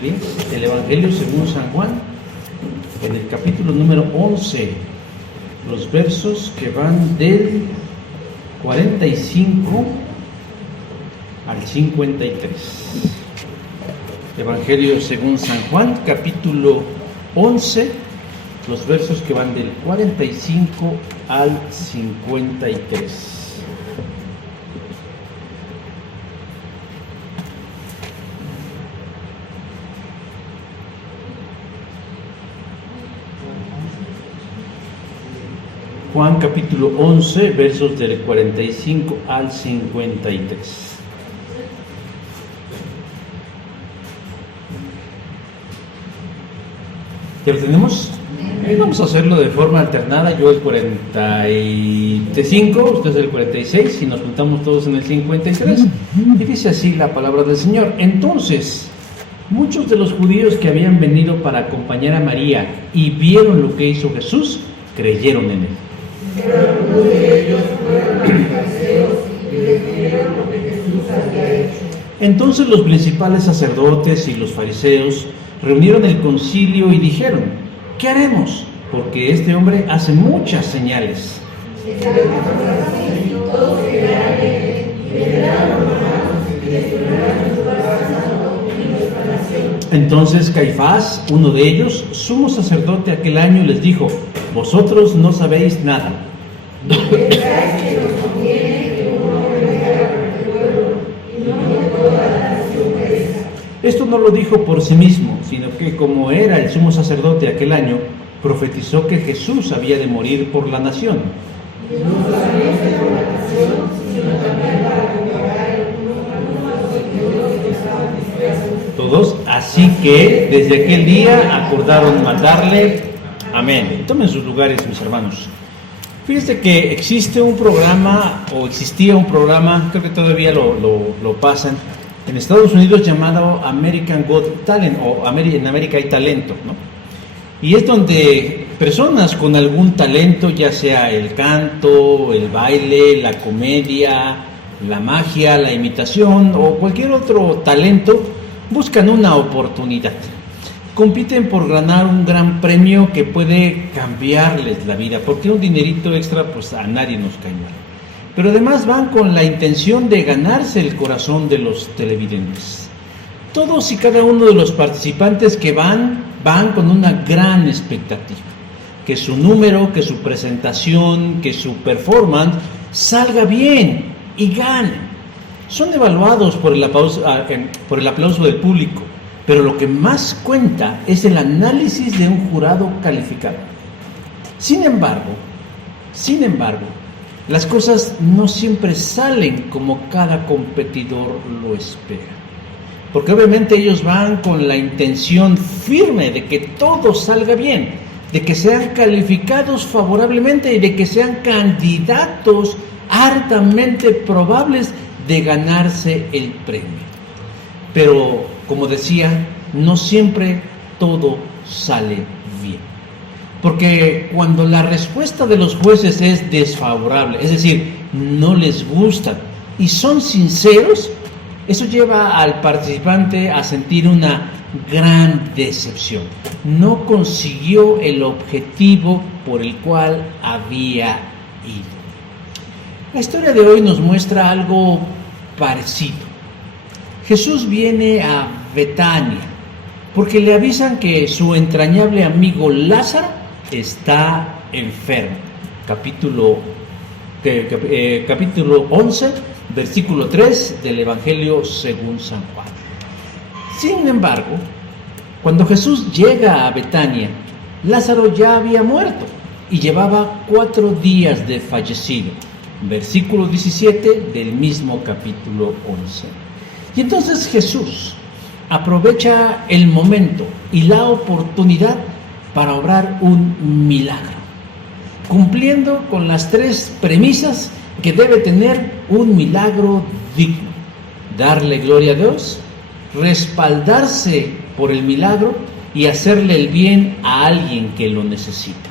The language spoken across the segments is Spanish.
buenos días. El Evangelio según San Juan, en el capítulo número 11, los versos que van del 45 al 53. Evangelio según San Juan, capítulo 11, los versos que van del 45 al 53. Juan capítulo 11, versos del 45 al 53. ¿Ya lo tenemos? Vamos a hacerlo de forma alternada, yo el 45, ustedes el 46 y nos juntamos todos en el 53. Y dice así la palabra del Señor. Entonces, muchos de los judíos que habían venido para acompañar a María y vieron lo que hizo Jesús, creyeron en él. Pero algunos de ellos fueron a los fariseos y les dijeron lo que Jesús había hecho. Entonces los principales sacerdotes y los fariseos reunieron el concilio y dijeron: ¿qué haremos? Porque este hombre hace muchas señales. Todos creerán en él y vendrán los romanos y destruirán nuestro lugar santo y nuestra nación. Entonces Caifás, uno de ellos, sumo sacerdote aquel año, les dijo: vosotros no sabéis nada. Pensáis que nos conviene que un hombre muera por el pueblo y no que toda la nación perezca. Esto no lo dijo por sí mismo, sino que como era el sumo sacerdote aquel año, profetizó que Jesús había de morir por la nación. Y no solamente por la nación, sino también para propagar algunos de los seguidores que estaban dispersos. Todos, así que desde aquel día acordaron matarle. Amén. Tomen sus lugares, mis hermanos. Fíjense que existe un programa, o existía un programa, creo que todavía lo pasan, en Estados Unidos llamado American Got Talent, o en América hay talento, ¿no? Y es donde personas con algún talento, ya sea el canto, el baile, la comedia, la magia, la imitación o cualquier otro talento, buscan una oportunidad. Compiten por ganar un gran premio que puede cambiarles la vida, porque un dinerito extra pues a nadie nos cae mal. Pero además van con la intención de ganarse el corazón de los televidentes. Todos y cada uno de los participantes que van con una gran expectativa. Que su número, que su presentación, que su performance salga bien y ganen. Son evaluados por el aplauso del público. Pero lo que más cuenta es el análisis de un jurado calificado. Sin embargo, las cosas no siempre salen como cada competidor lo espera. Porque obviamente ellos van con la intención firme de que todo salga bien, de que sean calificados favorablemente y de que sean candidatos altamente probables de ganarse el premio. Pero, como decía, no siempre todo sale bien. Porque cuando la respuesta de los jueces es desfavorable, es decir, no les gusta y son sinceros, eso lleva al participante a sentir una gran decepción. No consiguió el objetivo por el cual había ido. La historia de hoy nos muestra algo parecido. Jesús viene a Betania porque le avisan que su entrañable amigo Lázaro está enfermo. Capítulo 11, versículo 3 del Evangelio según San Juan. Sin embargo, cuando Jesús llega a Betania, Lázaro ya había muerto y llevaba 4 días de fallecido. Versículo 17 del mismo capítulo 11. Y entonces Jesús aprovecha el momento y la oportunidad para obrar un milagro, cumpliendo con las 3 premisas que debe tener un milagro digno: darle gloria a Dios, respaldarse por el milagro y hacerle el bien a alguien que lo necesita.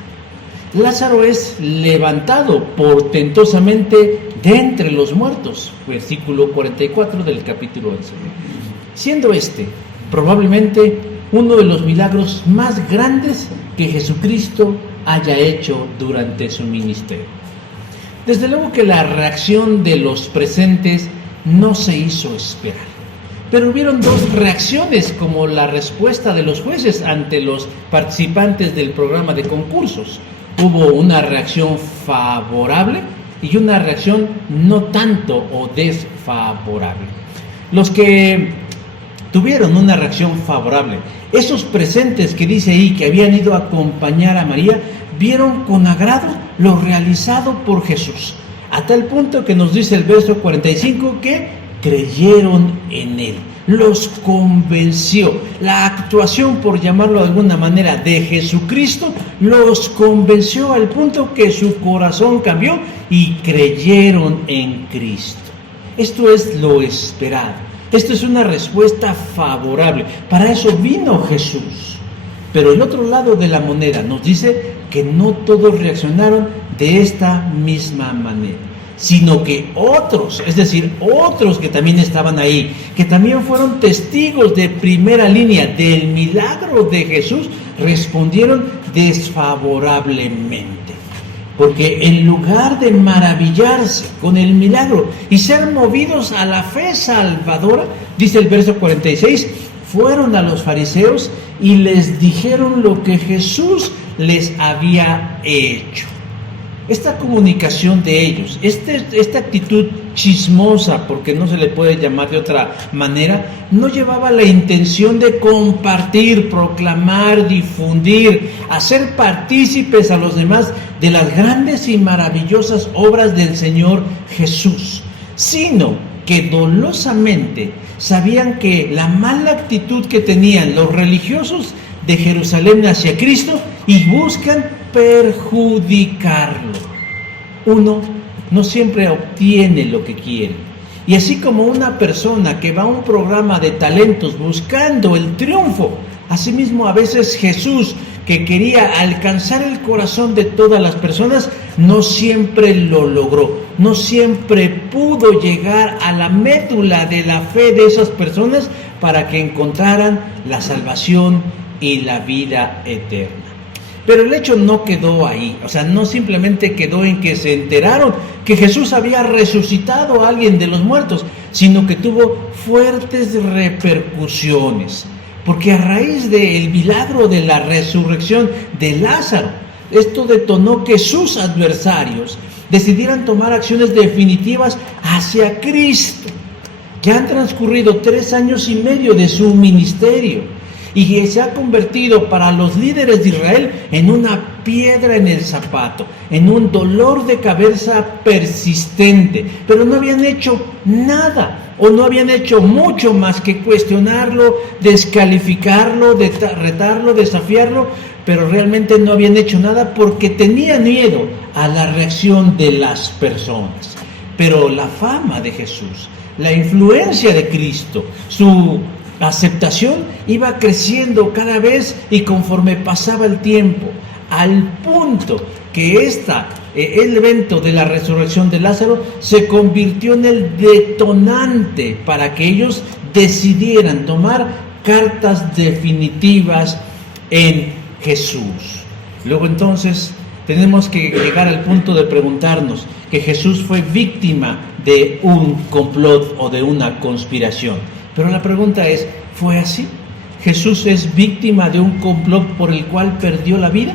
Lázaro es levantado portentosamente de entre los muertos, versículo 44 del capítulo 11, siendo este probablemente uno de los milagros más grandes que Jesucristo haya hecho durante su ministerio. Desde luego que la reacción de los presentes no se hizo esperar, pero hubieron dos reacciones como la respuesta de los jueces ante los participantes del programa de concursos. Hubo una reacción favorable y una reacción no tanto o desfavorable. Los que tuvieron una reacción favorable, esos presentes que dice ahí que habían ido a acompañar a María, vieron con agrado lo realizado por Jesús, a tal punto que nos dice el verso 45 que creyeron en Él, los convenció. La actuación, por llamarlo de alguna manera, de Jesucristo, los convenció al punto que su corazón cambió y creyeron en Cristo. Esto es lo esperado. Esto es una respuesta favorable. Para eso vino Jesús. Pero el otro lado de la moneda nos dice que no todos reaccionaron de esta misma manera, sino que otros, es decir, otros que también estaban ahí, que también fueron testigos de primera línea del milagro de Jesús, respondieron desfavorablemente. Porque en lugar de maravillarse con el milagro y ser movidos a la fe salvadora, dice el verso 46, fueron a los fariseos y les dijeron lo que Jesús les había hecho. Esta comunicación de ellos, esta actitud chismosa, porque no se le puede llamar de otra manera, no llevaba la intención de compartir, proclamar, difundir, hacer partícipes a los demás de las grandes y maravillosas obras del Señor Jesús, sino que dolosamente sabían que la mala actitud que tenían los religiosos de Jerusalén hacia Cristo y buscan perjudicarlo. Uno no siempre obtiene lo que quiere. Y así como una persona que va a un programa de talentos buscando el triunfo, asimismo a veces Jesús, que quería alcanzar el corazón de todas las personas, no siempre lo logró. No siempre pudo llegar a la médula de la fe de esas personas para que encontraran la salvación y la vida eterna. Pero el hecho no quedó ahí, no simplemente quedó en que se enteraron que Jesús había resucitado a alguien de los muertos, sino que tuvo fuertes repercusiones, porque a raíz del milagro de la resurrección de Lázaro, esto detonó que sus adversarios decidieran tomar acciones definitivas hacia Cristo. Ya han transcurrido 3 años y medio de su ministerio, y se ha convertido para los líderes de Israel en una piedra en el zapato, en un dolor de cabeza persistente, pero no habían hecho nada, o no habían hecho mucho más que cuestionarlo, descalificarlo, retarlo, desafiarlo, pero realmente no habían hecho nada porque tenían miedo a la reacción de las personas. Pero la fama de Jesús, la influencia de Cristo, su aceptación iba creciendo cada vez y conforme pasaba el tiempo, al punto que el evento de la resurrección de Lázaro se convirtió en el detonante para que ellos decidieran tomar cartas definitivas en Jesús. Luego entonces tenemos que llegar al punto de preguntarnos que Jesús fue víctima de un complot o de una conspiración. Pero la pregunta es, ¿fue así? ¿Jesús es víctima de un complot por el cual perdió la vida?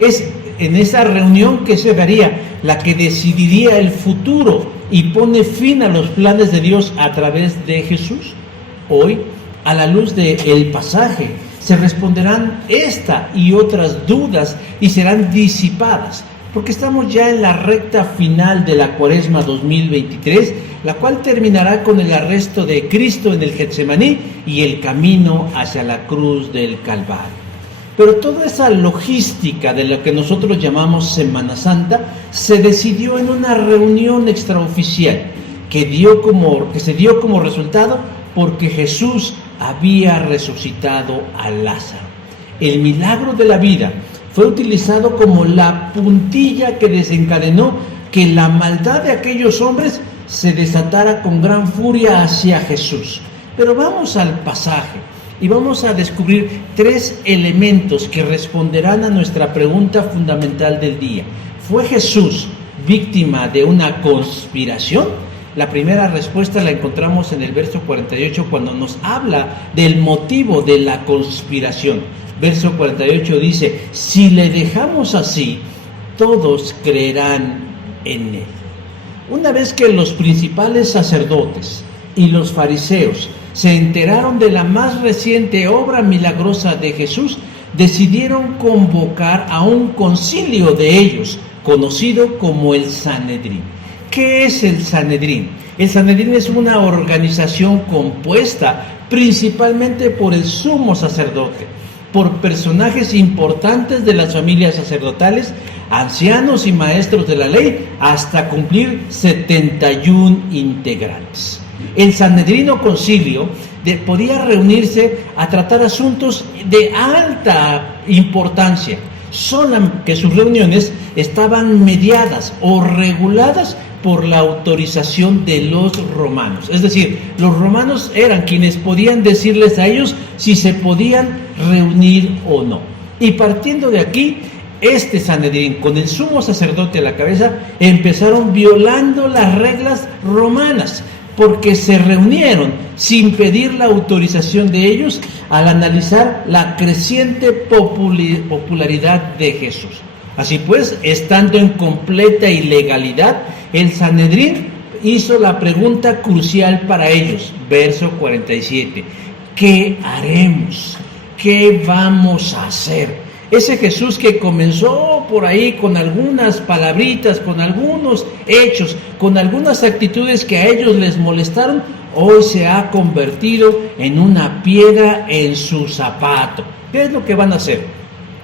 ¿Es en esa reunión que se daría la que decidiría el futuro y pone fin a los planes de Dios a través de Jesús? Hoy, a la luz del pasaje, se responderán esta y otras dudas y serán disipadas, porque estamos ya en la recta final de la Cuaresma 2023, la cual terminará con el arresto de Cristo en el Getsemaní y el camino hacia la cruz del Calvario. Pero toda esa logística de lo que nosotros llamamos Semana Santa se decidió en una reunión extraoficial que se dio como resultado porque Jesús había resucitado a Lázaro. El milagro de la vida fue utilizado como la puntilla que desencadenó que la maldad de aquellos hombres se desatara con gran furia hacia Jesús. Pero vamos al pasaje. y vamos a descubrir 3 elementos que responderán a nuestra pregunta fundamental del día. ¿Fue Jesús víctima de una conspiración? La primera respuesta la encontramos en el verso 48 cuando nos habla del motivo de la conspiración. Verso 48 dice: si le dejamos así, todos creerán en él. Una vez que los principales sacerdotes y los fariseos se enteraron de la más reciente obra milagrosa de Jesús, decidieron convocar a un concilio de ellos, conocido como el Sanedrín. ¿Qué es el Sanedrín? El Sanedrín es una organización compuesta principalmente por el sumo sacerdote, por personajes importantes de las familias sacerdotales, ancianos y maestros de la ley, hasta cumplir 71 integrantes. El Sanedrín o concilio podía reunirse a tratar asuntos de alta importancia, solo que sus reuniones estaban mediadas o reguladas por la autorización de los romanos. Es decir, los romanos eran quienes podían decirles a ellos si se podían reunir o no. Y partiendo de aquí, este Sanedrín, con el sumo sacerdote a la cabeza, empezaron violando las reglas romanas, porque se reunieron sin pedir la autorización de ellos al analizar la creciente popularidad de Jesús. Así pues, estando en completa ilegalidad, el Sanedrín hizo la pregunta crucial para ellos, verso 47. ¿Qué haremos? ¿Qué vamos a hacer? Ese Jesús que comenzó por ahí con algunas palabritas, con algunos hechos, con algunas actitudes que a ellos les molestaron, hoy se ha convertido en una piedra en su zapato. ¿Qué es lo que van a hacer?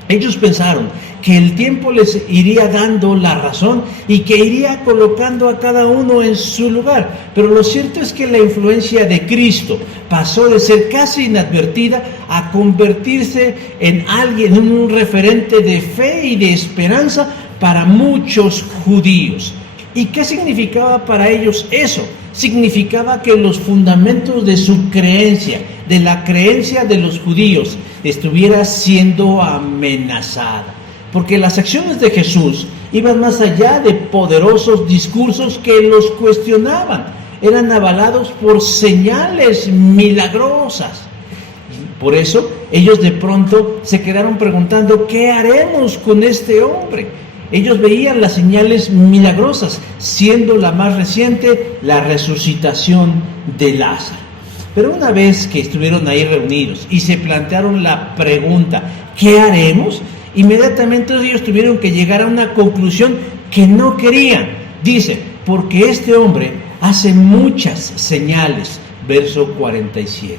Ellos pensaron que el tiempo les iría dando la razón y que iría colocando a cada uno en su lugar. Pero lo cierto es que la influencia de Cristo pasó de ser casi inadvertida a convertirse en alguien, en un referente de fe y de esperanza para muchos judíos. ¿Y qué significaba para ellos eso? Significaba que los fundamentos de su creencia, de la creencia de los judíos, estuviera siendo amenazada. Porque las acciones de Jesús iban más allá de poderosos discursos que los cuestionaban. Eran avalados por señales milagrosas. Por eso, ellos de pronto se quedaron preguntando, ¿qué haremos con este hombre? Ellos veían las señales milagrosas, siendo la más reciente la resucitación de Lázaro. Pero una vez que estuvieron ahí reunidos y se plantearon la pregunta, ¿qué haremos? Inmediatamente ellos tuvieron que llegar a una conclusión que no querían. Dice, porque este hombre hace muchas señales, verso 47.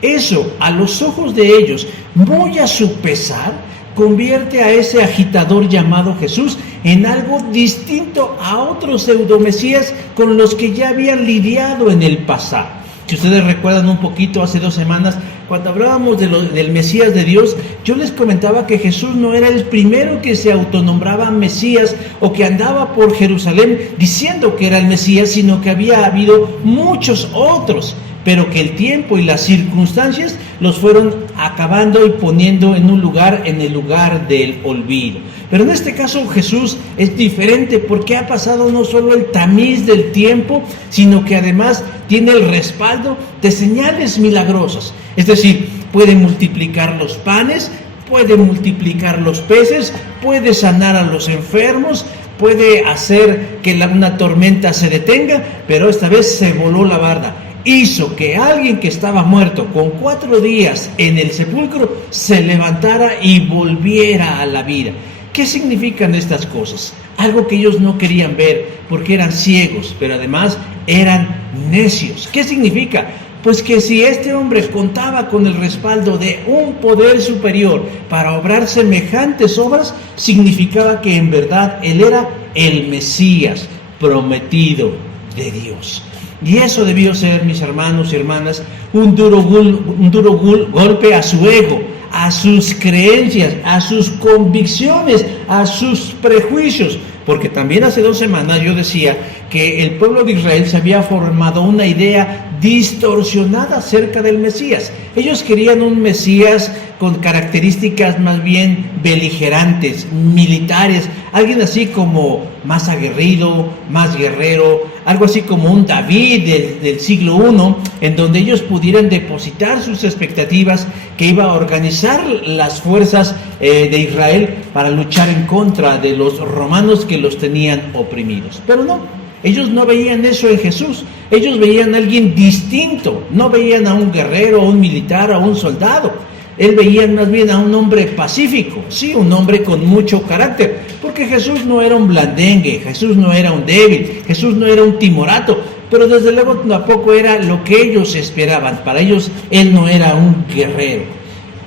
Eso, a los ojos de ellos, muy a su pesar, convierte a ese agitador llamado Jesús en algo distinto a otros pseudomesías con los que ya habían lidiado en el pasado. Si ustedes recuerdan un poquito, hace 2 semanas, cuando hablábamos del Mesías de Dios, yo les comentaba que Jesús no era el primero que se autonombraba Mesías o que andaba por Jerusalén diciendo que era el Mesías, sino que había habido muchos otros, pero que el tiempo y las circunstancias los fueron acabando y poniendo en un lugar, en el lugar del olvido. Pero en este caso Jesús es diferente porque ha pasado no solo el tamiz del tiempo, sino que además tiene el respaldo de señales milagrosas. Es decir, puede multiplicar los panes, puede multiplicar los peces, puede sanar a los enfermos, puede hacer que una tormenta se detenga, pero esta vez se voló la barda. Hizo que alguien que estaba muerto con 4 días en el sepulcro se levantara y volviera a la vida. ¿Qué significan estas cosas? Algo que ellos no querían ver porque eran ciegos, pero además eran necios. ¿Qué significa? Pues que si este hombre contaba con el respaldo de un poder superior para obrar semejantes obras, significaba que en verdad él era el Mesías prometido de Dios. Y eso debió ser, mis hermanos y hermanas, un duro golpe a su ego, a sus creencias, a sus convicciones, a sus prejuicios. Porque también hace 2 semanas yo decía que el pueblo de Israel se había formado una idea distorsionada acerca del Mesías. Ellos querían un Mesías con características más bien beligerantes, militares, alguien así como más aguerrido, más guerrero, algo así como un David del siglo I, en donde ellos pudieran depositar sus expectativas, que iba a organizar las fuerzas de Israel para luchar en contra de los romanos que los tenían oprimidos. Pero no, ellos no veían eso en Jesús. Ellos veían a alguien distinto, no veían a un guerrero, a un militar, a un soldado. Él veía más bien a un hombre pacífico, sí, un hombre con mucho carácter, porque Jesús no era un blandengue, Jesús no era un débil, Jesús no era un timorato, pero desde luego tampoco era lo que ellos esperaban. Para ellos, Él no era un guerrero,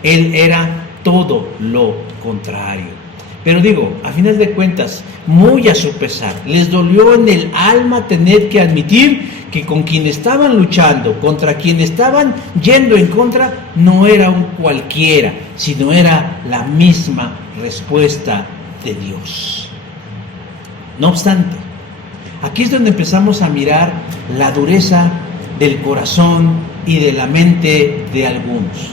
Él era todo lo contrario. Pero digo, a final de cuentas, muy a su pesar, les dolió en el alma tener que admitir que con quien estaban luchando, contra quien estaban yendo en contra, no era un cualquiera, sino era la misma respuesta de Dios. No obstante, aquí es donde empezamos a mirar la dureza del corazón y de la mente de algunos.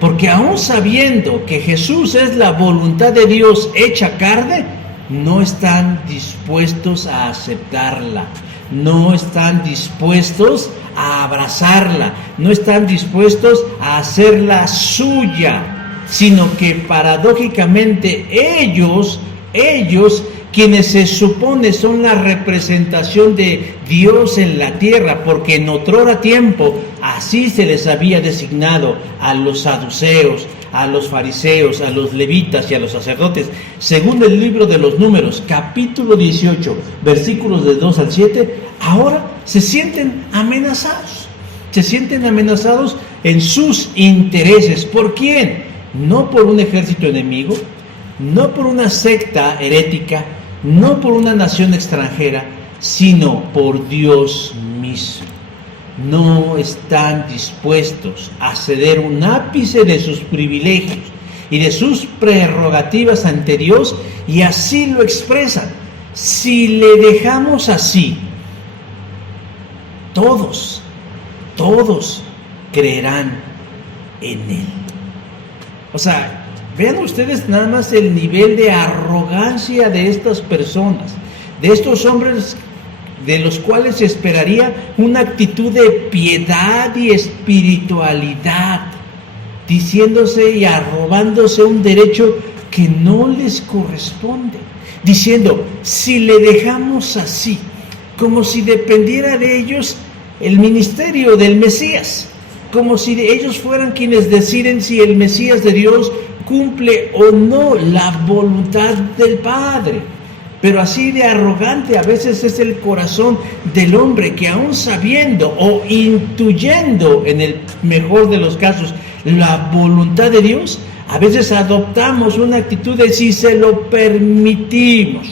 Porque aún sabiendo que Jesús es la voluntad de Dios hecha carne, no están dispuestos a aceptarla, no están dispuestos a abrazarla, no están dispuestos a hacerla suya, sino que paradójicamente ellos, quienes se supone son la representación de Dios en la tierra, porque en otrora tiempo así se les había designado a los saduceos, a los fariseos, a los levitas y a los sacerdotes, según el libro de los Números, capítulo 18, versículos de 2 al 7, ahora se sienten amenazados. Se sienten amenazados en sus intereses. ¿Por quién? No por un ejército enemigo, no por una secta herética, no por una nación extranjera, sino por Dios mismo. No están dispuestos a ceder un ápice de sus privilegios y de sus prerrogativas ante Dios, y así lo expresan. Si le dejamos así, todos creerán en Él. O sea, vean ustedes nada más el nivel de arrogancia de estas personas, de estos hombres de los cuales se esperaría una actitud de piedad y espiritualidad, diciéndose y arrobándose un derecho que no les corresponde, diciendo, si le dejamos así, como si dependiera de ellos el ministerio del Mesías, como si ellos fueran quienes deciden si el Mesías de Dios cumple o no la voluntad del Padre. Pero así de arrogante a veces es el corazón del hombre, que aún sabiendo o intuyendo, en el mejor de los casos, la voluntad de Dios, a veces adoptamos una actitud de si se lo permitimos,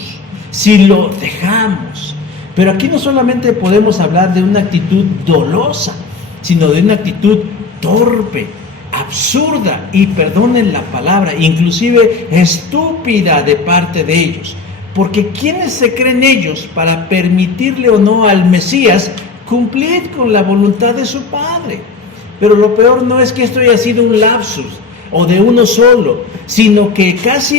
si lo dejamos. Pero aquí no solamente podemos hablar de una actitud dolosa, sino de una actitud torpe, absurda, y perdonen la palabra, inclusive estúpida de parte de ellos. Porque ¿quiénes se creen ellos para permitirle o no al Mesías cumplir con la voluntad de su Padre? Pero lo peor no es que esto haya sido un lapsus o de uno solo, sino que casi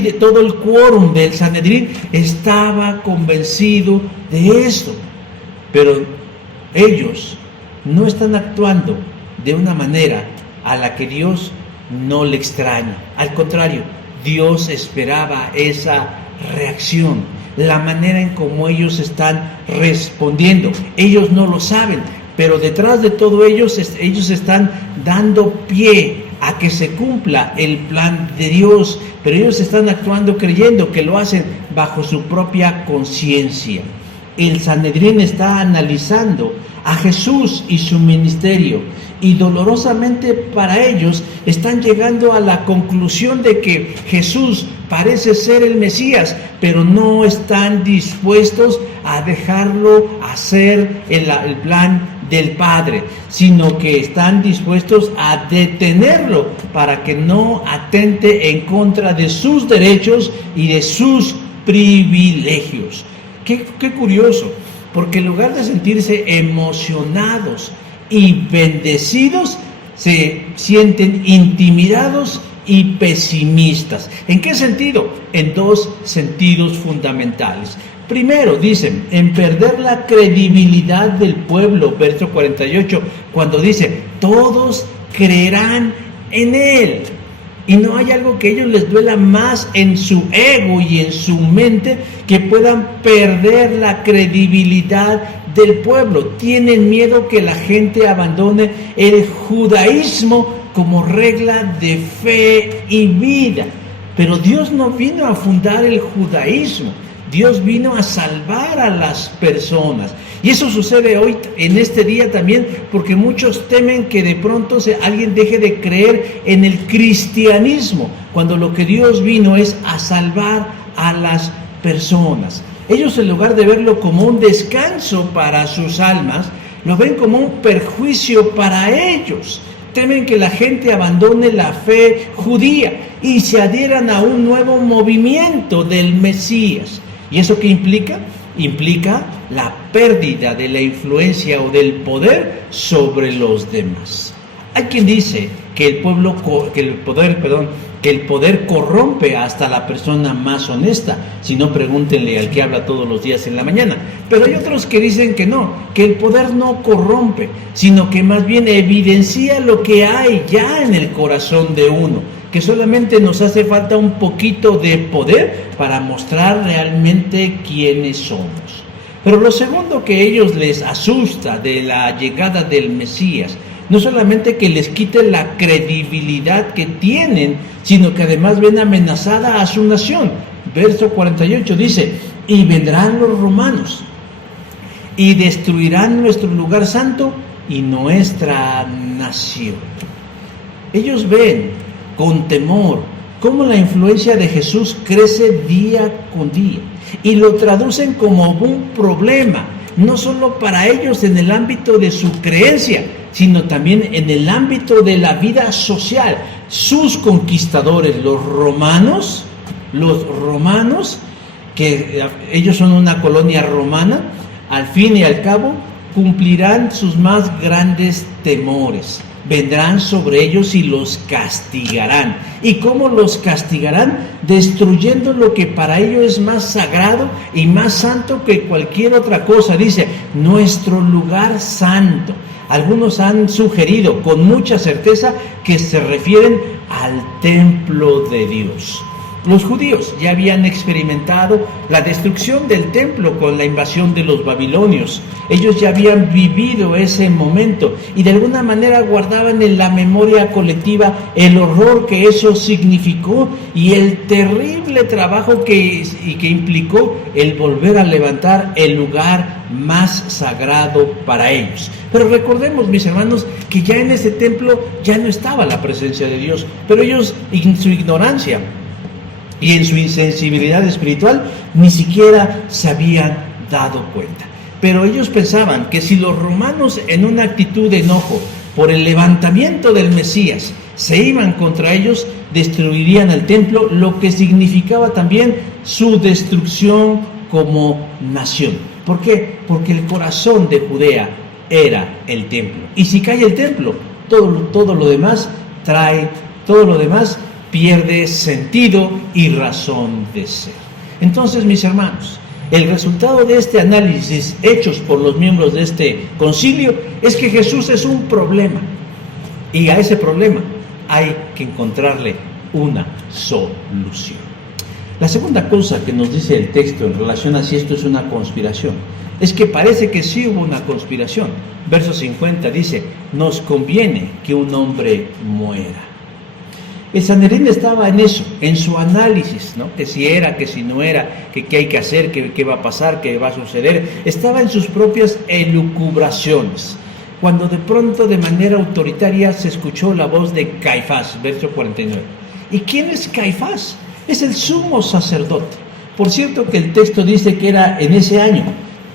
de todo el quórum del Sanedrín estaba convencido de esto. Pero ellos no están actuando de una manera a la que Dios no le extraña. Al contrario, Dios esperaba esa reacción, la manera en cómo ellos están respondiendo. Ellos no lo saben, pero detrás de todo ellos están dando pie a que se cumpla el plan de Dios, pero ellos están actuando creyendo que lo hacen bajo su propia conciencia. El Sanedrín está analizando a Jesús y su ministerio, y dolorosamente para ellos están llegando a la conclusión de que Jesús parece ser el Mesías, pero no están dispuestos a dejarlo hacer el plan del Padre, sino que están dispuestos a detenerlo para que no atente en contra de sus derechos y de sus privilegios. Qué curioso porque en lugar de sentirse emocionados y bendecidos, se sienten intimidados y pesimistas. ¿En qué sentido? En dos sentidos fundamentales. Primero, dicen, en perder la credibilidad del pueblo, verso 48, cuando dice, todos creerán en él. Y no hay algo que a ellos les duela más en su ego y en su mente que puedan perder la credibilidad del pueblo. Tienen miedo que la gente abandone el judaísmo como regla de fe y vida. Pero Dios no vino a fundar el judaísmo. Dios vino a salvar a las personas. Y eso sucede hoy, en este día también, porque muchos temen que de pronto alguien deje de creer en el cristianismo, cuando lo que Dios vino es a salvar a las personas. Ellos, en lugar de verlo como un descanso para sus almas, lo ven como un perjuicio para ellos. Temen que la gente abandone la fe judía y se adhieran a un nuevo movimiento del Mesías. ¿Y eso qué implica? Implica la pérdida de la influencia o del poder sobre los demás. Hay quien dice que el poder corrompe hasta la persona más honesta. Si no, pregúntenle al que habla todos los días en la mañana. Pero hay otros que dicen que no, que el poder no corrompe, sino que más bien evidencia lo que hay ya en el corazón de uno, que solamente nos hace falta un poquito de poder para mostrar realmente quiénes somos. Pero lo segundo que a ellos les asusta de la llegada del Mesías, no solamente que les quite la credibilidad que tienen, sino que además ven amenazada a su nación. Verso 48 dice, y vendrán los romanos, y destruirán nuestro lugar santo y nuestra nación. Ellos ven con temor cómo la influencia de Jesús crece día con día, y lo traducen como un problema, no solo para ellos en el ámbito de su creencia, sino también en el ámbito de la vida social. Sus conquistadores, los romanos, que ellos son una colonia romana, al fin y al cabo cumplirán sus más grandes temores. Vendrán sobre ellos y los castigarán. ¿Y cómo los castigarán? Destruyendo lo que para ellos es más sagrado y más santo que cualquier otra cosa. Dice, nuestro lugar santo. Algunos han sugerido con mucha certeza que se refieren al templo de Dios. Los judíos ya habían experimentado la destrucción del templo con la invasión de los babilonios. Ellos ya habían vivido ese momento y de alguna manera guardaban en la memoria colectiva el horror que eso significó y el terrible trabajo que implicó el volver a levantar el lugar más sagrado para ellos. Pero recordemos, mis hermanos, que ya en ese templo ya no estaba la presencia de Dios, pero ellos, en su ignorancia y en su insensibilidad espiritual, ni siquiera se habían dado cuenta. Pero ellos pensaban que si los romanos, en una actitud de enojo por el levantamiento del Mesías, se iban contra ellos, destruirían el templo, lo que significaba también su destrucción como nación. ¿Por qué? Porque el corazón de Judea era el templo. Y si cae el templo, todo lo demás pierde sentido y razón de ser. Entonces, mis hermanos, el resultado de este análisis hechos por los miembros de este concilio es que Jesús es un problema, y a ese problema hay que encontrarle una solución. La segunda cosa que nos dice el texto en relación a si esto es una conspiración, es que parece que sí hubo una conspiración. Verso 50 dice, nos conviene que un hombre muera. El Sanedrín estaba en eso, en su análisis, ¿no? Que si era, que si no era, que qué hay que hacer, que qué va a pasar, qué va a suceder. Estaba en sus propias elucubraciones, cuando de pronto, de manera autoritaria, se escuchó la voz de Caifás, verso 49. ¿Y quién es Caifás? Es el sumo sacerdote. Por cierto que el texto dice que era en ese año,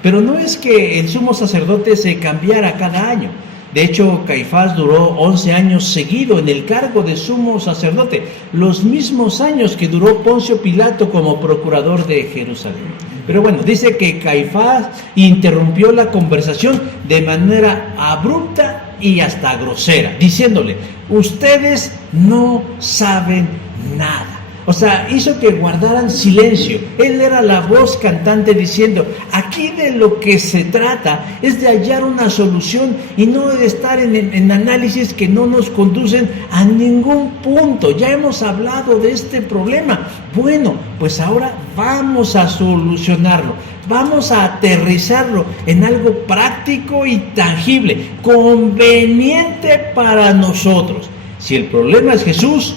pero no es que el sumo sacerdote se cambiara cada año. De hecho, Caifás duró 11 años seguido en el cargo de sumo sacerdote, los mismos años que duró Poncio Pilato como procurador de Jerusalén. Pero bueno, dice que Caifás interrumpió la conversación de manera abrupta y hasta grosera, diciéndole: ustedes no saben nada. O sea, hizo que guardaran silencio. Él era la voz cantante diciendo: aquí de lo que se trata es de hallar una solución y no de estar en análisis que no nos conducen a ningún punto. Ya hemos hablado de este problema. Bueno, pues ahora vamos a solucionarlo. Vamos a aterrizarlo en algo práctico y tangible, conveniente para nosotros. Si el problema es Jesús,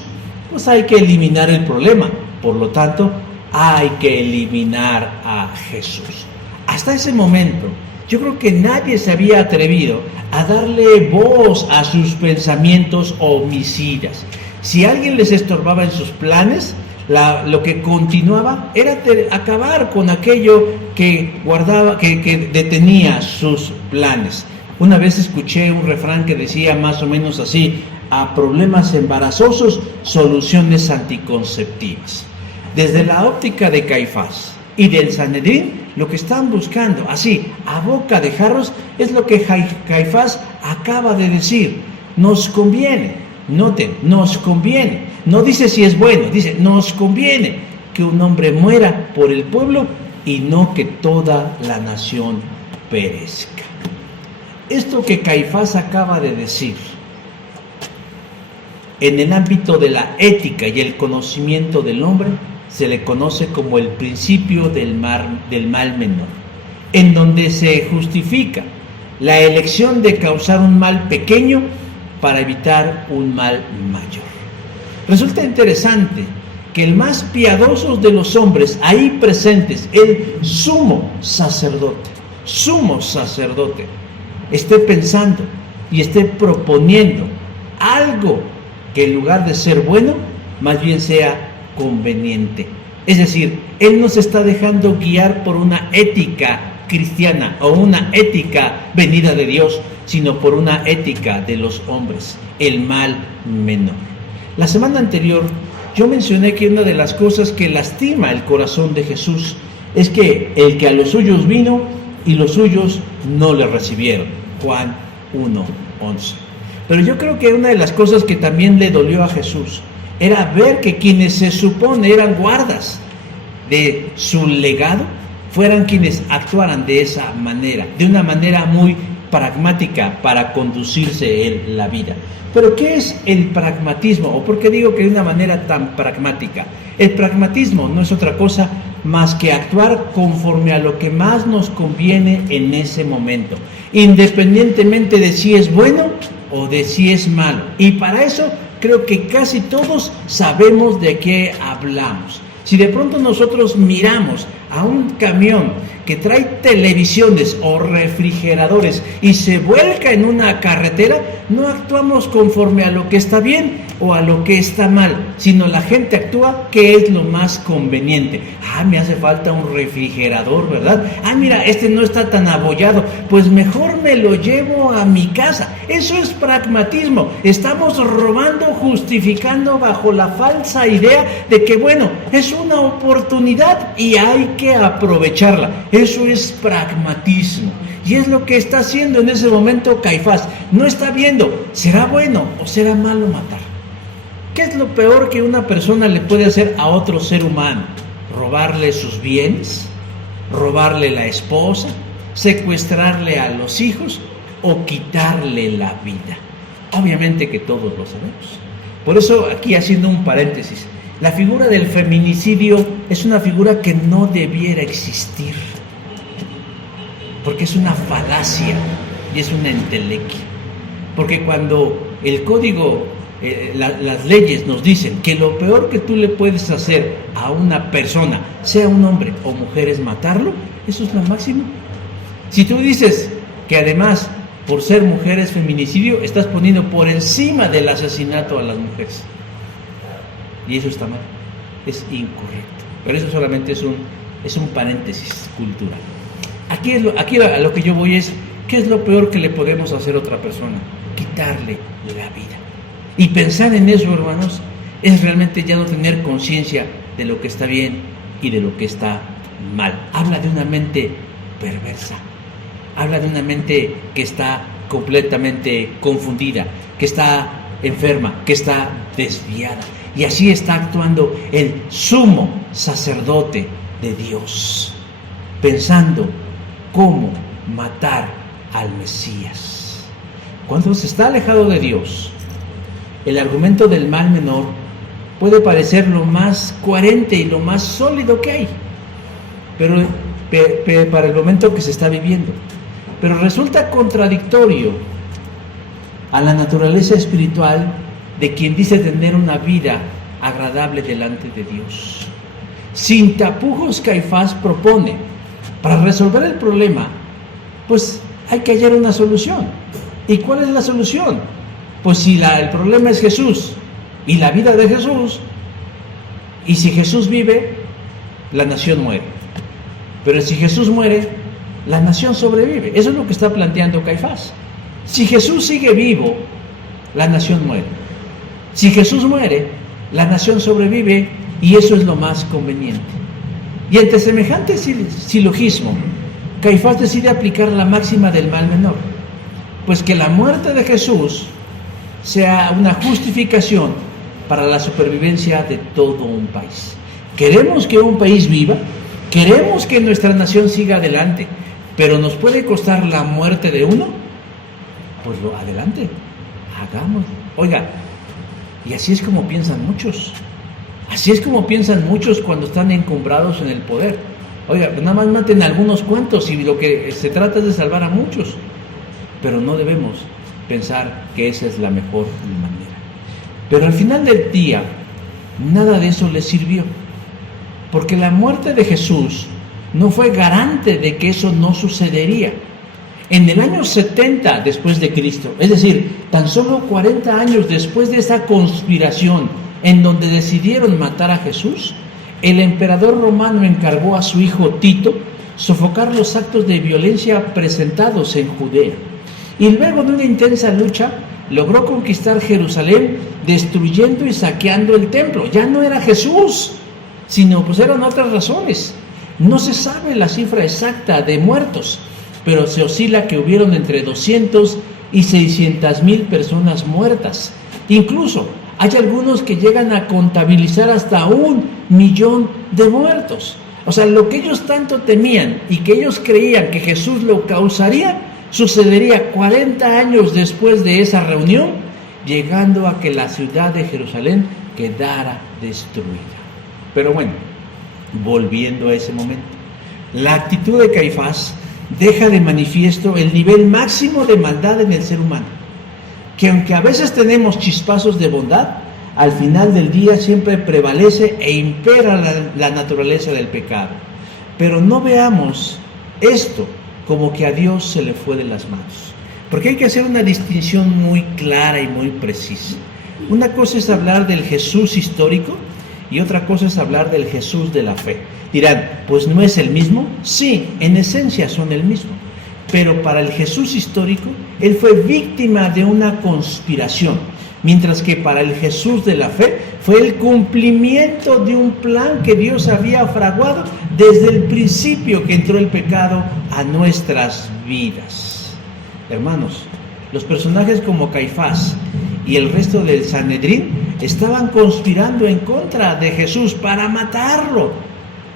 pues hay que eliminar el problema. Por lo tanto, hay que eliminar a Jesús. Hasta ese momento, yo creo que nadie se había atrevido a darle voz a sus pensamientos homicidas. Si alguien les estorbaba en sus planes, lo que continuaba era acabar con aquello que guardaba, que detenía sus planes. Una vez escuché un refrán que decía más o menos así: a problemas embarazosos, soluciones anticonceptivas. Desde la óptica de Caifás y del Sanedrín, lo que están buscando, así, a boca de jarros, es lo que Caifás acaba de decir: nos conviene. Noten, nos conviene. No dice si es bueno, dice: nos conviene que un hombre muera por el pueblo y no que toda la nación perezca. Esto que Caifás acaba de decir, en el ámbito de la ética y el conocimiento del hombre, se le conoce como el principio del mal menor, en donde se justifica la elección de causar un mal pequeño para evitar un mal mayor. Resulta interesante que el más piadoso de los hombres ahí presentes, el sumo sacerdote, esté pensando y esté proponiendo algo que en lugar de ser bueno, más bien sea conveniente. Es decir, él no se está dejando guiar por una ética cristiana o una ética venida de Dios, sino por una ética de los hombres, el mal menor. La semana anterior yo mencioné que una de las cosas que lastima el corazón de Jesús es que el que a los suyos vino y los suyos no le recibieron. Juan 1:11. Pero yo creo que una de las cosas que también le dolió a Jesús era ver que quienes se supone eran guardas de su legado fueran quienes actuaran de esa manera, de una manera muy pragmática para conducirse en la vida. Pero ¿qué es el pragmatismo? ¿O por qué digo que de una manera tan pragmática? El pragmatismo no es otra cosa más que actuar conforme a lo que más nos conviene en ese momento, independientemente de si es bueno o de si es malo. Y para eso creo que casi todos sabemos de qué hablamos. Si de pronto nosotros miramos a un camión que trae televisiones o refrigeradores y se vuelca en una carretera, no actuamos conforme a lo que está bien o a lo que está mal, sino la gente actúa que es lo más conveniente. Me hace falta un refrigerador, ¿verdad? Mira, este no está tan abollado, pues mejor me lo llevo a mi casa. Eso es pragmatismo. Estamos robando, justificando bajo la falsa idea de que, bueno, es una oportunidad y hay que aprovecharla. Eso es pragmatismo. Y es lo que está haciendo en ese momento Caifás. No está viendo, ¿será bueno o será malo matar? ¿Qué es lo peor que una persona le puede hacer a otro ser humano? ¿Robarle sus bienes? ¿Robarle la esposa? ¿Secuestrarle a los hijos? ¿O quitarle la vida? Obviamente que todos lo sabemos. Por eso, aquí haciendo un paréntesis, la figura del feminicidio es una figura que no debiera existir, porque es una falacia y es una entelequia. Porque cuando el código, las leyes nos dicen que lo peor que tú le puedes hacer a una persona, sea un hombre o mujer, es matarlo, eso es lo máximo. Si tú dices que además por ser mujer es feminicidio, estás poniendo por encima del asesinato a las mujeres. Y eso está mal, es incorrecto. Pero eso solamente es un paréntesis cultural. Aquí a lo que yo voy es, ¿qué es lo peor que le podemos hacer a otra persona? Quitarle la vida. Y pensar en eso, hermanos, es realmente ya no tener conciencia de lo que está bien y de lo que está mal. Habla de una mente perversa. Habla de una mente que está completamente confundida, que está enferma, que está desviada. Y así está actuando el sumo sacerdote de Dios, pensando cómo matar al Mesías. Cuando se está alejado de Dios, el argumento del mal menor puede parecer lo más coherente y lo más sólido que hay, pero para el momento que se está viviendo. Pero resulta contradictorio a la naturaleza espiritual de quien dice tener una vida agradable delante de Dios. Sin tapujos, Caifás propone, para resolver el problema, pues hay que hallar una solución. ¿Y cuál es la solución? Pues si el problema es Jesús y la vida de Jesús, y si Jesús vive, la nación muere. Pero si Jesús muere, la nación sobrevive. Eso es lo que está planteando Caifás. Si Jesús sigue vivo, la nación muere. Si Jesús muere, la nación sobrevive, y eso es lo más conveniente. Y ante semejante silogismo, Caifás decide aplicar la máxima del mal menor, pues que la muerte de Jesús sea una justificación para la supervivencia de todo un país. Queremos que un país viva, queremos que nuestra nación siga adelante, pero nos puede costar la muerte de uno, pues adelante, hagámoslo. Oiga, y así es como piensan muchos. Así es como piensan muchos cuando están encumbrados en el poder. Oiga, nada más maten a algunos cuantos y lo que se trata es de salvar a muchos. Pero no debemos pensar que esa es la mejor manera. Pero al final del día, nada de eso les sirvió. Porque la muerte de Jesús no fue garante de que eso no sucedería. En el año 70 después de Cristo, es decir, tan solo 40 años después de esa conspiración en donde decidieron matar a Jesús, el emperador romano encargó a su hijo Tito sofocar los actos de violencia presentados en Judea. Y luego de una intensa lucha, logró conquistar Jerusalén, destruyendo y saqueando el templo. Ya no era Jesús, sino pues eran otras razones. No se sabe la cifra exacta de muertos, pero se oscila que hubieron entre 200 y 600,000 personas muertas. Incluso hay algunos que llegan a contabilizar hasta 1,000,000 de muertos. O sea, lo que ellos tanto temían y que ellos creían que Jesús lo causaría, sucedería 40 años después de esa reunión, llegando a que la ciudad de Jerusalén quedara destruida. Pero bueno, volviendo a ese momento, la actitud de Caifás deja de manifiesto el nivel máximo de maldad en el ser humano, que aunque a veces tenemos chispazos de bondad, al final del día siempre prevalece e impera la naturaleza del pecado. Pero no veamos esto como que a Dios se le fue de las manos, porque hay que hacer una distinción muy clara y muy precisa. Una cosa es hablar del Jesús histórico y otra cosa es hablar del Jesús de la fe. Dirán, pues ¿no es el mismo? Sí, en esencia son el mismo, pero para el Jesús histórico, Él fue víctima de una conspiración, mientras que para el Jesús de la fe fue el cumplimiento de un plan que Dios había fraguado desde el principio que entró el pecado a nuestras vidas. Hermanos, los personajes como Caifás y el resto del Sanedrín estaban conspirando en contra de Jesús para matarlo,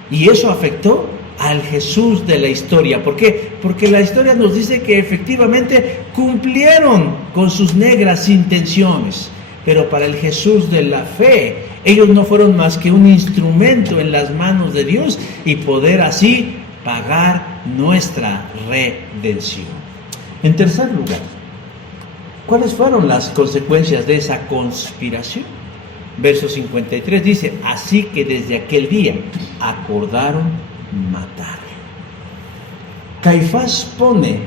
y eso afectó al Jesús de la historia. ¿Por qué? Porque la historia nos dice que efectivamente cumplieron con sus negras intenciones, pero para el Jesús de la fe, ellos no fueron más que un instrumento en las manos de Dios y poder así pagar nuestra redención. En tercer lugar, ¿cuáles fueron las consecuencias de esa conspiración? Verso 53 dice, así que desde aquel día acordaron matar. Caifás pone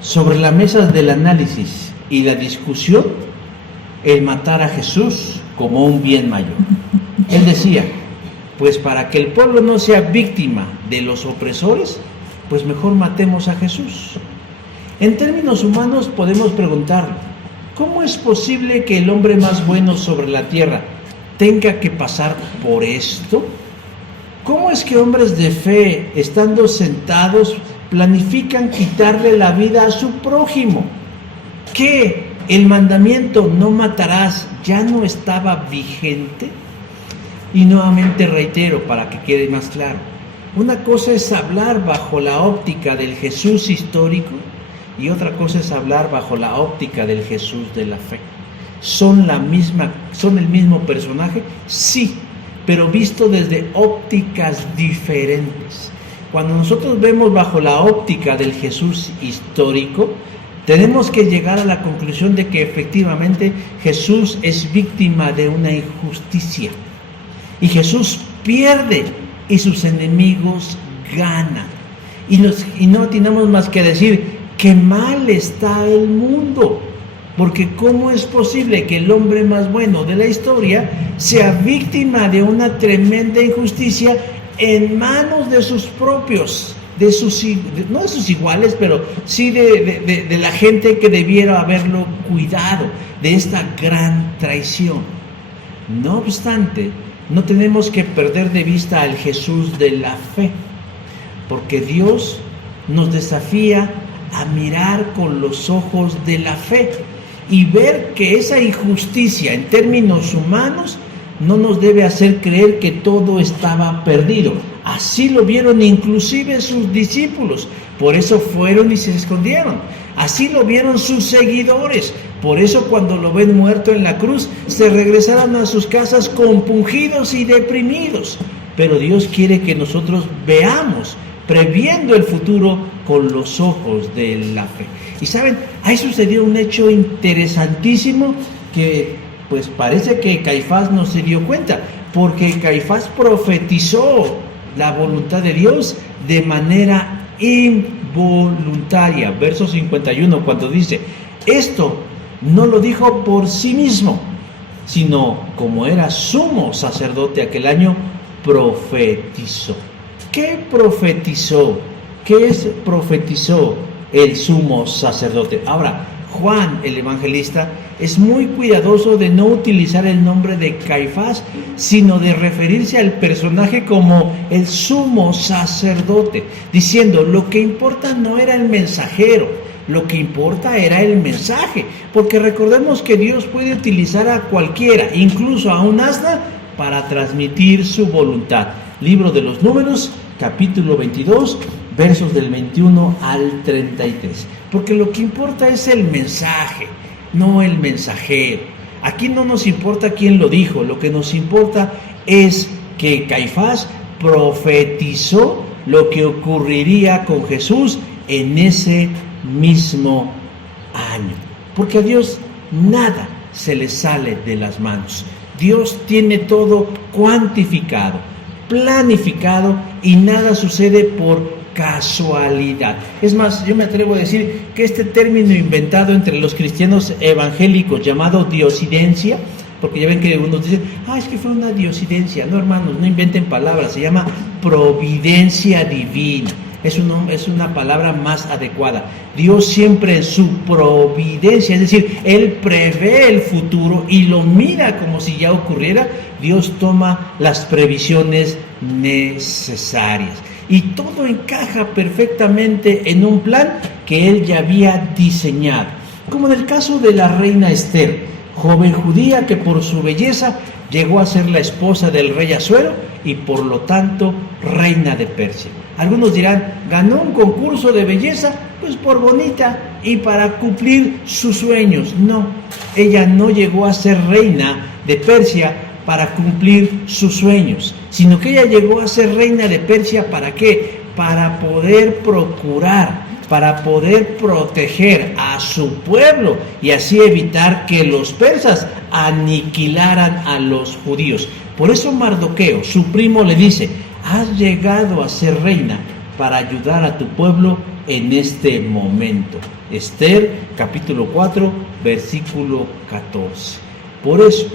sobre la mesa del análisis y la discusión el matar a Jesús como un bien mayor. Él decía, pues para que el pueblo no sea víctima de los opresores, pues mejor matemos a Jesús. En términos humanos podemos preguntar, ¿cómo es posible que el hombre más bueno sobre la tierra tenga que pasar por esto? ¿Cómo es que hombres de fe, estando sentados, planifican quitarle la vida a su prójimo? ¿Qué? ¿El mandamiento no matarás ya no estaba vigente? Y nuevamente reitero para que quede más claro. Una cosa es hablar bajo la óptica del Jesús histórico y otra cosa es hablar bajo la óptica del Jesús de la fe. ¿Son el mismo personaje? Sí, pero visto desde ópticas diferentes. Cuando nosotros vemos bajo la óptica del Jesús histórico, tenemos que llegar a la conclusión de que efectivamente Jesús es víctima de una injusticia. Y Jesús pierde y sus enemigos ganan. Y no tenemos más que decir, qué mal está el mundo. Porque ¿cómo es posible que el hombre más bueno de la historia sea víctima de una tremenda injusticia en manos de sus propios, no de sus iguales, pero sí de la gente que debiera haberlo cuidado, de esta gran traición? No obstante, no tenemos que perder de vista al Jesús de la fe, porque Dios nos desafía a mirar con los ojos de la fe y ver que esa injusticia en términos humanos no nos debe hacer creer que todo estaba perdido. Así lo vieron inclusive sus discípulos, por eso fueron y se escondieron. Así lo vieron sus seguidores, por eso cuando lo ven muerto en la cruz, se regresaron a sus casas compungidos y deprimidos. Pero Dios quiere que nosotros veamos, previendo el futuro con los ojos de la fe. Y saben, ahí sucedió un hecho interesantísimo que pues parece que Caifás no se dio cuenta, porque Caifás profetizó la voluntad de Dios de manera involuntaria. Verso 51, cuando dice, esto no lo dijo por sí mismo, sino como era sumo sacerdote aquel año, profetizó. ¿Qué profetizó? ¿Qué profetizó el sumo sacerdote? Ahora, Juan, el evangelista, es muy cuidadoso de no utilizar el nombre de Caifás, sino de referirse al personaje como el sumo sacerdote, diciendo, lo que importa no era el mensajero, lo que importa era el mensaje, porque recordemos que Dios puede utilizar a cualquiera, incluso a un asna, para transmitir su voluntad. Libro de los Números, capítulo 22, versos del 21 al 33. Porque lo que importa es el mensaje, no el mensajero. Aquí no nos importa quién lo dijo, lo que nos importa es que Caifás profetizó lo que ocurriría con Jesús en ese mismo año. Porque a Dios nada se le sale de las manos. Dios tiene todo cuantificado, planificado y nada sucede por casualidad. Es más, yo me atrevo a decir que este término inventado entre los cristianos evangélicos llamado diosidencia, porque ya ven que unos dicen, es que fue una diosidencia. No, hermanos, no inventen palabras, se llama providencia divina. Es una palabra más adecuada. Dios siempre en su providencia, es decir, Él prevé el futuro y lo mira como si ya ocurriera. Dios toma las previsiones necesarias y todo encaja perfectamente en un plan que Él ya había diseñado. Como en el caso de la reina Esther, joven judía que por su belleza llegó a ser la esposa del rey Asuero y por lo tanto reina de Persia. Algunos dirán, ganó un concurso de belleza, pues por bonita y para cumplir sus sueños. No, ella no llegó a ser reina de Persia para cumplir sus sueños, sino que ella llegó a ser reina de Persia, ¿para qué? Para poder procurar, para poder proteger a su pueblo y así evitar que los persas aniquilaran a los judíos. Por eso Mardoqueo, su primo, le dice, has llegado a ser reina para ayudar a tu pueblo en este momento. Esther, capítulo 4, versículo 14. Por eso,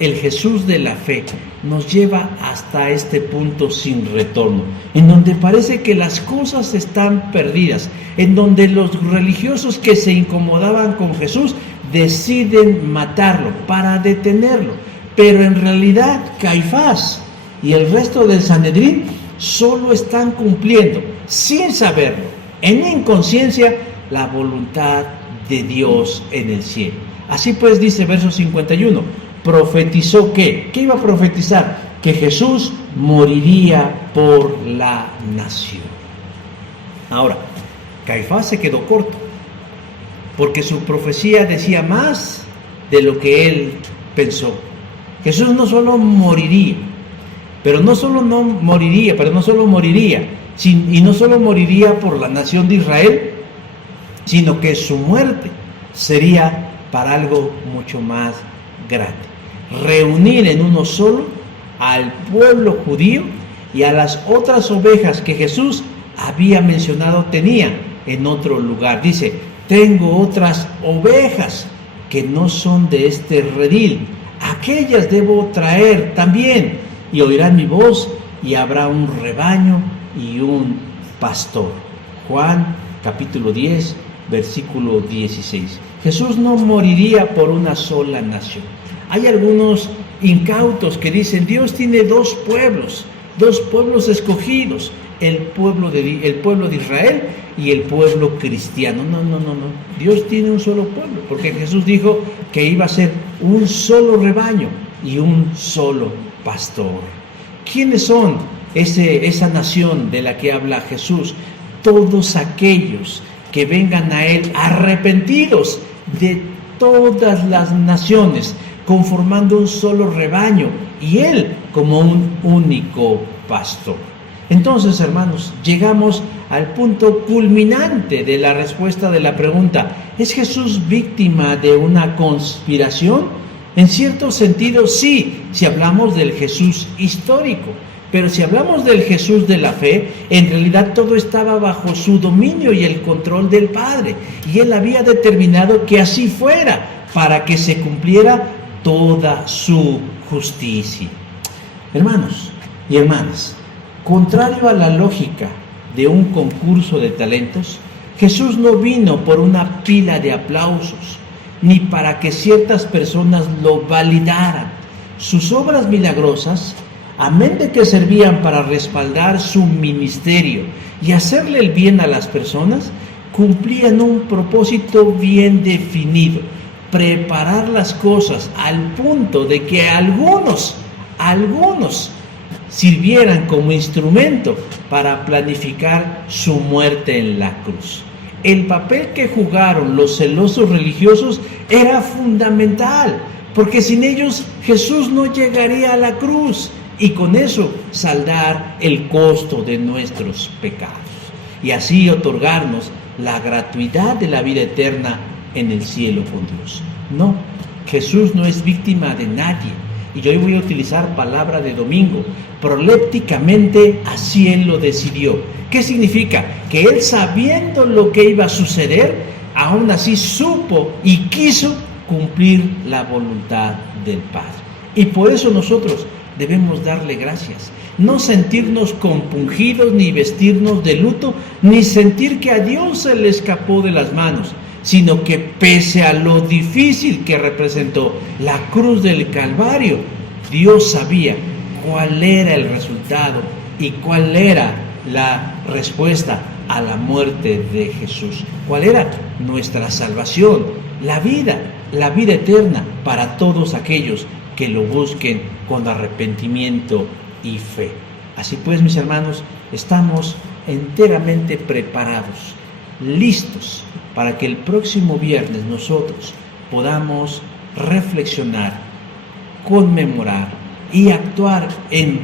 el Jesús de la fe nos lleva hasta este punto sin retorno, en donde parece que las cosas están perdidas, en donde los religiosos que se incomodaban con Jesús deciden matarlo para detenerlo. Pero en realidad Caifás y el resto del Sanedrín solo están cumpliendo, sin saberlo, en inconsciencia, la voluntad de Dios en el cielo. Así pues dice verso 51, profetizó ¿qué? ¿Qué iba a profetizar? Que Jesús moriría por la nación. Ahora, Caifás se quedó corto, porque su profecía decía más de lo que él pensó. Jesús no solo moriría, y no solo moriría por la nación de Israel, sino que su muerte sería para algo mucho más grande. Reunir en uno solo al pueblo judío y a las otras ovejas que Jesús había mencionado tenía en otro lugar. Dice, tengo otras ovejas que no son de este redil, aquellas debo traer también, y oirán mi voz, y habrá un rebaño y un pastor. Juan capítulo 10, versículo 16. Jesús no moriría por una sola nación. Hay algunos incautos que dicen, Dios tiene dos pueblos escogidos, el pueblo de Israel y el pueblo cristiano. No. Dios tiene un solo pueblo, porque Jesús dijo que iba a ser un solo rebaño y un solo pastor. ¿Quiénes son esa nación de la que habla Jesús? Todos aquellos que vengan a Él arrepentidos de todas las naciones, conformando un solo rebaño y Él como un único pastor. Entonces, hermanos, llegamos al punto culminante de la respuesta de la pregunta: ¿es Jesús víctima de una conspiración? En cierto sentido, sí, si hablamos del Jesús histórico. Pero si hablamos del Jesús de la fe, en realidad todo estaba bajo su dominio y el control del Padre. Y Él había determinado que así fuera, para que se cumpliera toda su justicia. Hermanos y hermanas, contrario a la lógica de un concurso de talentos, Jesús no vino por una pila de aplausos, ni para que ciertas personas lo validaran. Sus obras milagrosas, amén de que servían para respaldar su ministerio y hacerle el bien a las personas, cumplían un propósito bien definido: preparar las cosas al punto de que algunos sirvieran como instrumento para planificar su muerte en la cruz. El papel que jugaron los celosos religiosos era fundamental, porque sin ellos Jesús no llegaría a la cruz y con eso saldar el costo de nuestros pecados y así otorgarnos la gratuidad de la vida eterna en el cielo con Dios. No, Jesús no es víctima de nadie. Y yo hoy voy a utilizar palabra de domingo. Prolépticamente así Él lo decidió. ¿Qué significa? Que Él, sabiendo lo que iba a suceder, aún así supo y quiso cumplir la voluntad del Padre. Y por eso nosotros debemos darle gracias. No sentirnos compungidos, ni vestirnos de luto, ni sentir que a Dios se le escapó de las manos, sino que pese a lo difícil que representó la cruz del Calvario, Dios sabía cuál era el resultado y cuál era la respuesta a la muerte de Jesús. ¿Cuál era? Nuestra salvación, la vida eterna para todos aquellos que lo busquen con arrepentimiento y fe. Así pues, mis hermanos, estamos enteramente preparados, listos, para que el próximo viernes nosotros podamos reflexionar, conmemorar y actuar en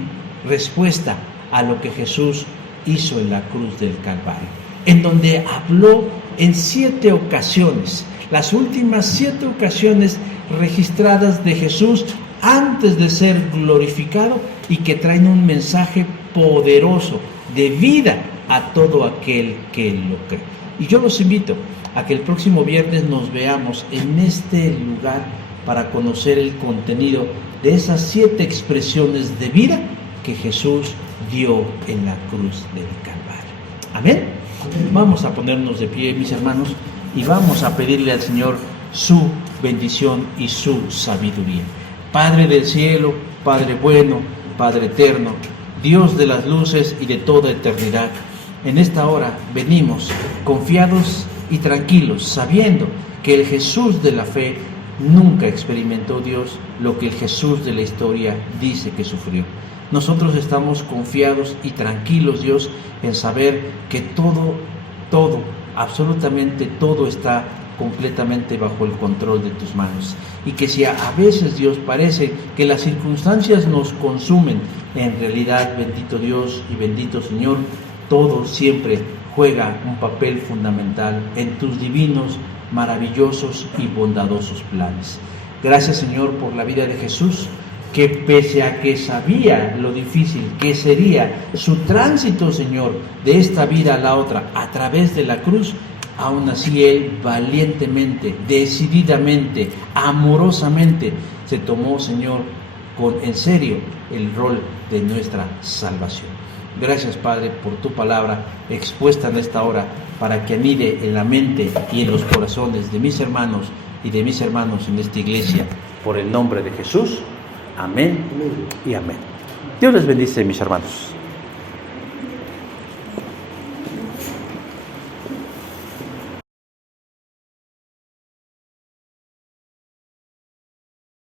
respuesta a lo que Jesús hizo en la cruz del Calvario, en donde habló en 7 ocasiones, las últimas 7 ocasiones registradas de Jesús antes de ser glorificado, y que traen un mensaje poderoso de vida a todo aquel que lo cree. Y yo los invito a que el próximo viernes nos veamos en este lugar para conocer el contenido de esas 7 expresiones de vida que Jesús dio en la cruz del Calvario. Amén. Vamos a ponernos de pie, mis hermanos, y vamos a pedirle al Señor su bendición y su sabiduría. Padre del cielo, Padre bueno, Padre eterno, Dios de las luces y de toda eternidad, en esta hora venimos confiados y tranquilos, sabiendo que el Jesús de la fe nunca experimentó, Dios, lo que el Jesús de la historia dice que sufrió. Nosotros estamos confiados y tranquilos, Dios, en saber que todo, absolutamente todo está completamente bajo el control de tus manos. Y que si a veces, Dios, parece que las circunstancias nos consumen, en realidad, bendito Dios y bendito Señor, todo siempre juega un papel fundamental en tus divinos, maravillosos y bondadosos planes. Gracias, Señor, por la vida de Jesús, que pese a que sabía lo difícil que sería su tránsito, Señor, de esta vida a la otra a través de la cruz, aún así Él valientemente, decididamente, amorosamente se tomó, Señor, en serio el rol de nuestra salvación. Gracias, Padre, por tu palabra expuesta en esta hora para que anide en la mente y en los corazones de mis hermanos y de mis hermanos en esta iglesia. Por el nombre de Jesús. Amén y amén. Dios les bendice, mis hermanos.